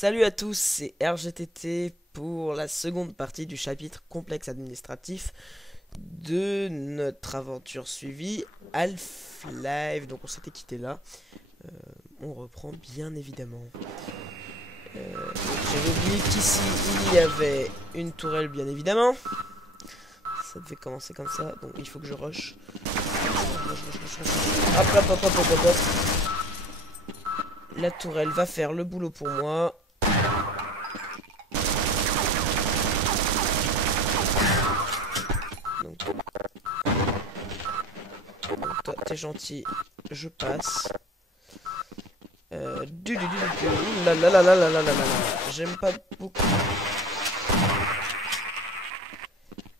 Salut à tous, c'est RGTT pour la seconde partie du chapitre complexe administratif de notre aventure suivie Half-Life. Donc on s'était quitté là. On reprend bien évidemment. J'avais oublié qu'ici il y avait une tourelle bien évidemment. Ça devait commencer comme ça, donc il faut que je rush. Hop hop hop hop hop hop hop. La tourelle va faire le boulot pour moi. Donc toi t'es gentil, je passe. La la la la la la la la. J'aime pas beaucoup.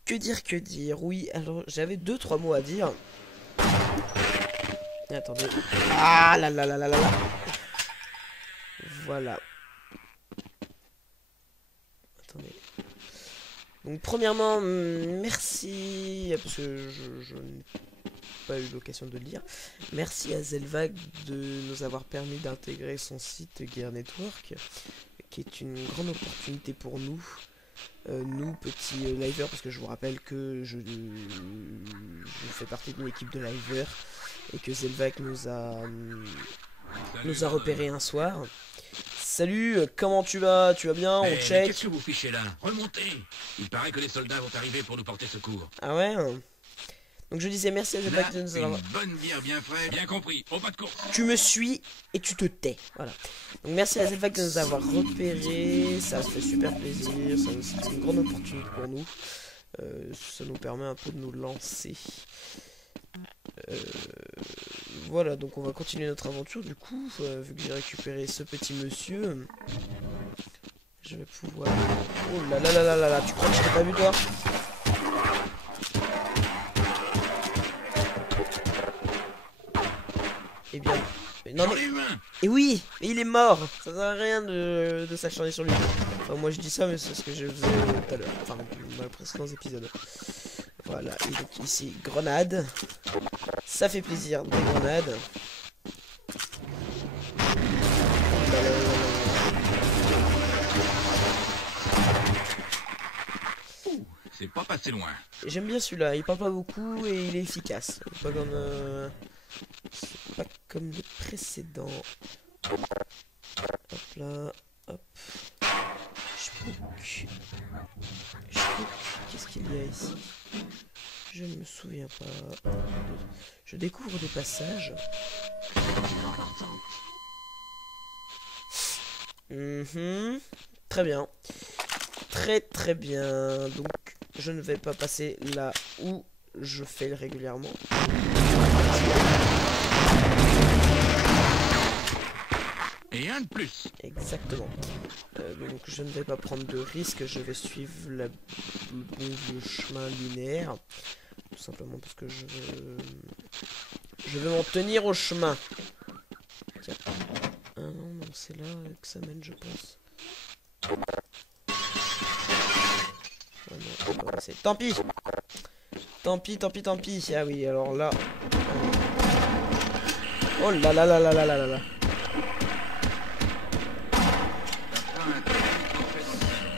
Que dire, oui, alors j'avais 2-3 mots à dire. Attendez. Ah là là là là là là. Voilà. Attendez. Donc premièrement, merci, parce que je n'ai pas eu l'occasion de le dire. Merci à Zelvag de nous avoir permis d'intégrer son site Gear Network, qui est une grande opportunité pour nous. Nous, petits liveurs, parce que je vous rappelle que je fais partie d'une équipe de liveurs et que Zelvag nous a repéré un soir. Salut, comment tu vas? Tu vas bien? On check. Qu'est-ce que vous fichez là? Remontez! Il paraît que les soldats vont arriver pour nous porter secours. Ah ouais? Donc je disais merci à Zelvag de nous avoir... Une bonne bière bien fraîche, bien compris, au pas de course. Tu me suis et tu te tais. Voilà. Donc merci à Zelvag de nous avoir repéré. Ça fait super plaisir. C'est une grande opportunité pour nous. Ça nous permet un peu de nous lancer. Voilà, donc on va continuer notre aventure. Du coup, vu que j'ai récupéré ce petit monsieur, je vais pouvoir... Oh là là là là là là. Tu crois que je t'ai pas vu, toi? Eh bien... Non mais... Et oui, mais il est mort. Ça sert à rien de s'acharner sur lui. Enfin, moi je dis ça, mais c'est ce que je faisais tout à l'heure. Enfin, dans les précédents épisodes. Voilà, et donc ici, grenade. Ça fait plaisir, des grenades. C'est pas passé loin. J'aime bien celui-là, il parle pas beaucoup et il est efficace. Pas comme... c'est pas comme le précédent. Hop là, hop. Schpouk. Qu'est-ce qu'il y a ici? Je ne me souviens pas. Je découvre des passages. Très bien. Très bien. Donc, je ne vais pas passer là où je fais régulièrement. Et un de plus. Exactement. Donc je ne vais pas prendre de risque, je vais suivre le bon chemin linéaire. Tout simplement parce que je veux m'en tenir au chemin. Tiens. Ah non, c'est là que ça mène, je pense. Ah non, c'est... Tant pis. Tant pis. Ah oui, alors là... Oh là là là là là là là.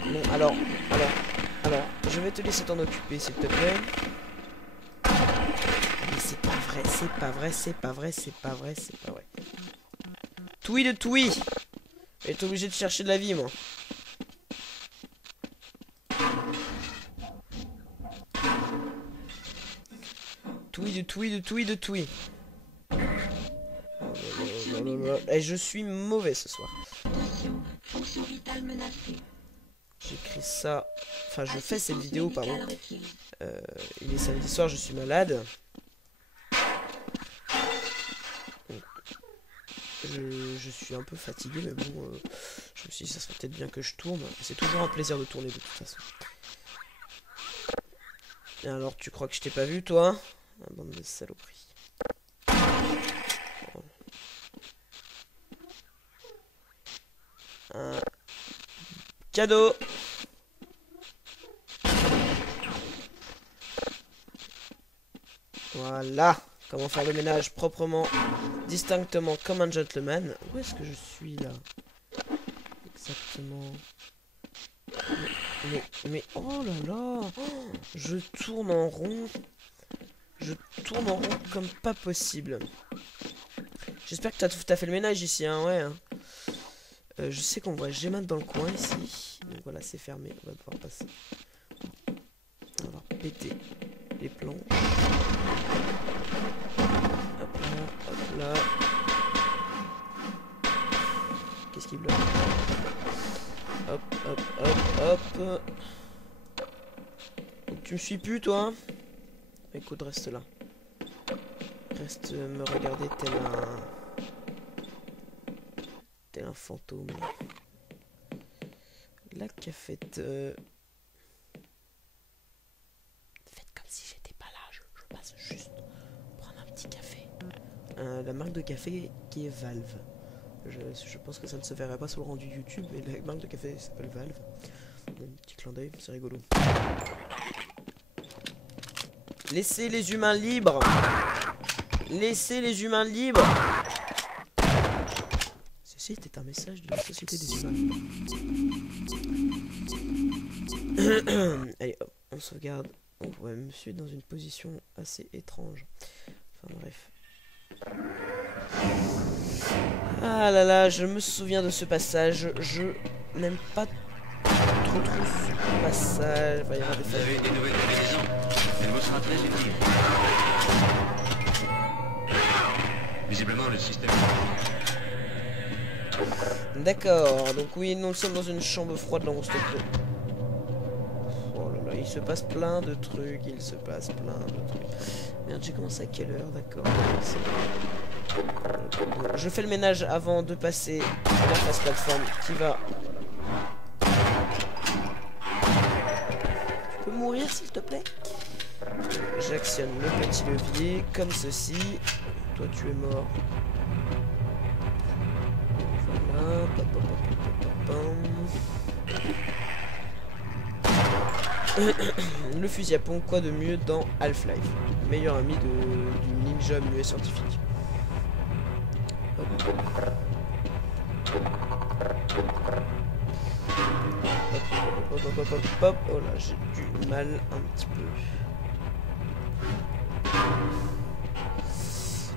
Bon, alors, je vais te laisser t'en occuper, s'il te plaît. Mais c'est pas vrai. Toui de Toui. Je vais être obligé de chercher de la vie, moi. Toui. Et je suis mauvais ce soir. J'écris ça. Enfin, je fais cette vidéo, pardon. Il est samedi soir, je suis malade. Je suis un peu fatigué, mais bon, je me suis dit, ça serait peut-être bien que je tourne. C'est toujours un plaisir de tourner de toute façon. Et alors, tu crois que je t'ai pas vu, toi? Un bande de saloperies. Oh. Un cadeau. Voilà. Comment faire le ménage proprement, distinctement, comme un gentleman. Où est-ce que je suis là? exactement? Mais oh là là, oh, je tourne en rond. Je tourne en rond comme pas possible. J'espère que t'as fait le ménage ici, hein, ouais. Hein. Je sais qu'on voit Gemma dans le coin ici. Donc voilà, c'est fermé, on va devoir passer. On va devoir péter les plans. Hop là, hop là. Qu'est-ce qui bloque? Hop, hop, hop, hop. Donc, tu me suis plus, toi? Écoute, reste là. Reste me regarder tel un fantôme. La cafette. Faites comme si j'étais pas là. Je passe juste prendre un petit café. La marque de café qui est Valve. Je pense que ça ne se verrait pas sur le rendu YouTube, mais la marque de café s'appelle Valve. Bon, petit clin d'œil, c'est rigolo. Laissez les humains libres. Laissez les humains libres. Ceci était un message de la société des humains. Allez, hop, on sauvegarde. On voit monsieur dans une position assez étrange. Enfin bref. Ah là là, je me souviens de ce passage. Je n'aime pas trop ce passage. Il va y avoir des Vous avez des nouvelles combinaisons? Elle vous sera très utile. Visiblement, le système... D'accord, donc oui, nous sommes dans une chambre froide dans Monster Club. Oh là là, il se passe plein de trucs, il se passe plein de trucs. Merde, j'ai commencé à quelle heure, d'accord. Je fais le ménage avant de passer à la phase plateforme qui va... Tu peux mourir s'il te plaît? J'actionne le petit levier comme ceci. Toi tu es mort. Voilà. Le fusil à pompe, quoi de mieux dans Half-Life? Meilleur ami du ninja muet scientifique. Hop. Hop. Oh là, j'ai du mal un petit peu.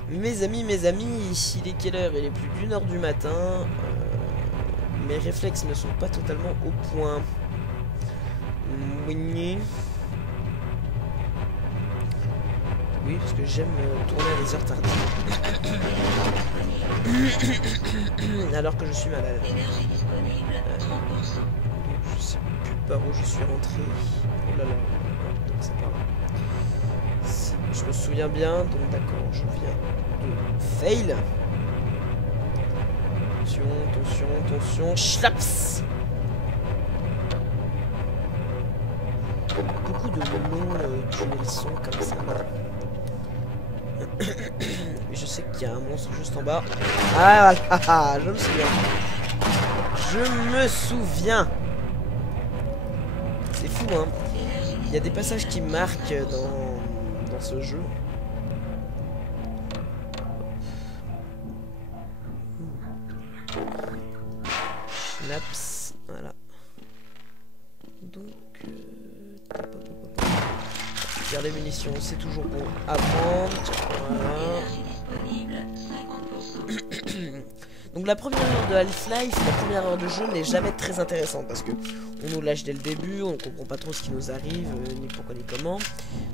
Mes amis, il est quelle heure? Il est plus d'1h du matin. Mes réflexes ne sont pas totalement au point. Oui, parce que j'aime tourner à des heures tardives. Alors que je suis malade. Je sais plus par où je suis rentré. Oh là là, donc c'est par là. Si je me souviens bien, donc d'accord, je viens de fail. Attention, schlaps. Beaucoup de longs tunnels sont comme ça. Mais je sais qu'il y a un monstre juste en bas. Ah, je me souviens. Je me souviens. C'est fou, hein. Il y a des passages qui marquent dans ce jeu. Laps, voilà. Donc, faire les munitions, c'est toujours bon à prendre. Voilà. Donc la première heure de Half-Life, la première heure de jeu n'est jamais très intéressante parce que on nous lâche dès le début, on comprend pas trop ce qui nous arrive, ni pourquoi ni comment.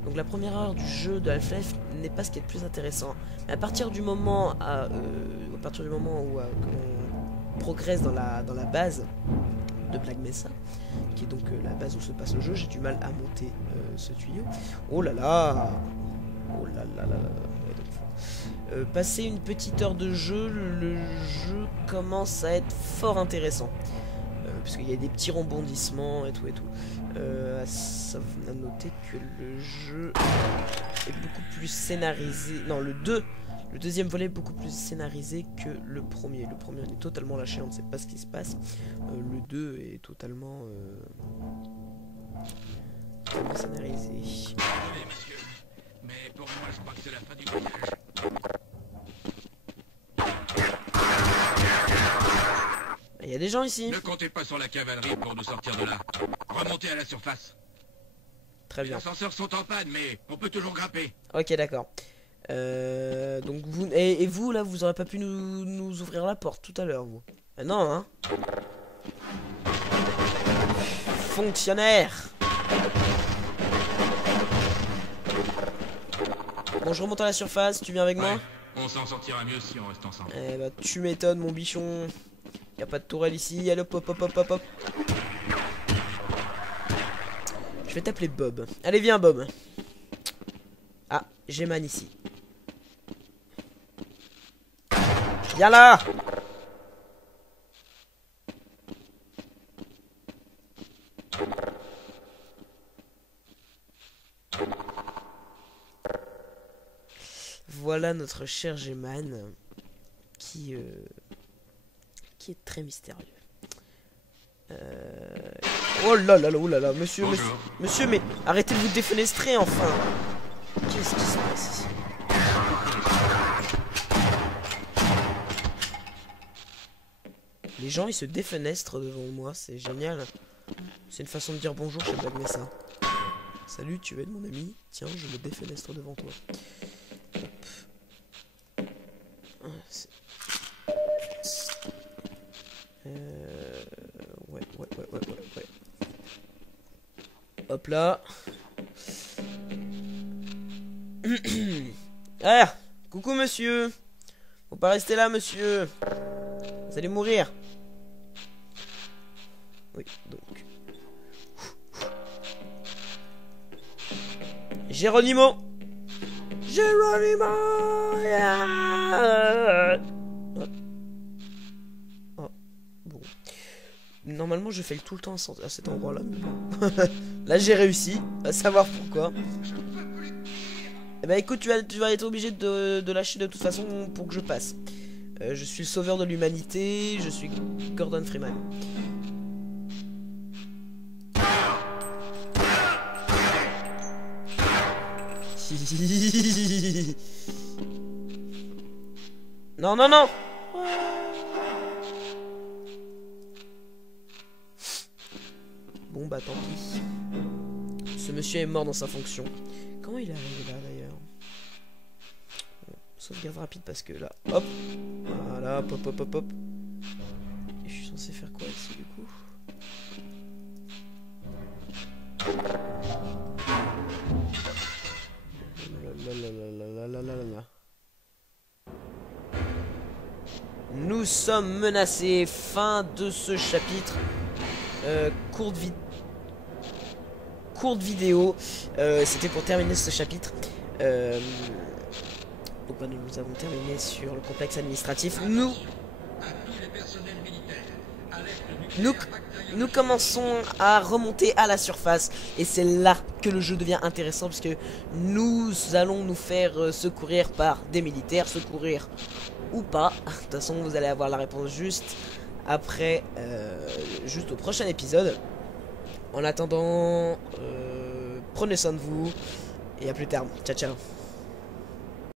Donc la première heure du jeu de Half-Life n'est pas ce qui est le plus intéressant. Mais à partir du moment où on progresse dans la base de Black Mesa, qui est donc la base où se passe le jeu, j'ai du mal à monter ce tuyau. Oh là là. Passer une petite heure de jeu, le jeu commence à être fort intéressant. Parce qu'il y a des petits rebondissements et tout. À noter que le jeu est beaucoup plus scénarisé. Non, le deuxième volet est beaucoup plus scénarisé que le premier. Le premier on est totalement lâché, on ne sait pas ce qui se passe. Le 2 est totalement scénarisé. Désolé, monsieur, mais pour moi, je crois que c'est la fin du voyage. Il y a des gens ici. Ne comptez pas sur la cavalerie pour nous sortir de là. Remontez à la surface. Très Les bien. ascenseurs sont en panne, mais on peut toujours grimper. Ok, d'accord. Donc vous... Et vous, là, vous aurez pas pu nous ouvrir la porte tout à l'heure, vous. Ah non, hein. Fonctionnaire. Bon, je remonte à la surface, tu viens avec moi? On s'en sortira mieux si on reste ensemble. Eh bah, tu m'étonnes, mon bichon. Y a pas de tourelle ici. Allez, hop, hop, hop, hop, hop, hop. Je vais t'appeler Bob. Allez, viens, Bob. Ah, j'ai Man ici. Viens là. Voilà notre cher G-Man qui est très mystérieux. Oh là là là, oh là là, monsieur, Bonjour. monsieur, mais arrêtez de vous défenestrer enfin. Qu'est-ce qui se passe ici? Les gens ils se défenestrent devant moi, c'est génial. C'est une façon de dire bonjour chez Black Mesa. Salut, tu veux être mon ami? Tiens, je me défenestre devant toi. Hop. Ouais. Hop là. Ah, coucou monsieur. Faut pas rester là, monsieur. Vous allez mourir. Oui, donc. Geronimo. Geronimo. Yeah. Oh, bon. Normalement, je fais tout le temps à cet endroit-là. Là, j'ai réussi. À savoir pourquoi. Eh ben, écoute, tu vas être obligé de lâcher de toute façon pour que je passe. Je suis le sauveur de l'humanité. Je suis Gordon Freeman. Non, non, non. Bon, bah tant pis. Ce monsieur est mort dans sa fonction. Comment il est arrivé là, d'ailleurs? Sauvegarde rapide parce que là, hop. Voilà, hop, hop, hop, hop, hop. Et je suis censé faire quoi ici, du coup? Nous sommes menacés. Fin de ce chapitre. Courte vidéo. C'était pour terminer ce chapitre. Donc bah, nous avons terminé sur le complexe administratif. Nous commençons à remonter à la surface. Et c'est là que le jeu devient intéressant. Parce que nous allons nous faire secourir par des militaires. Secourir ou pas. De toute façon vous allez avoir la réponse juste après. Juste au prochain épisode. En attendant, prenez soin de vous. Et à plus tard. Ciao ciao.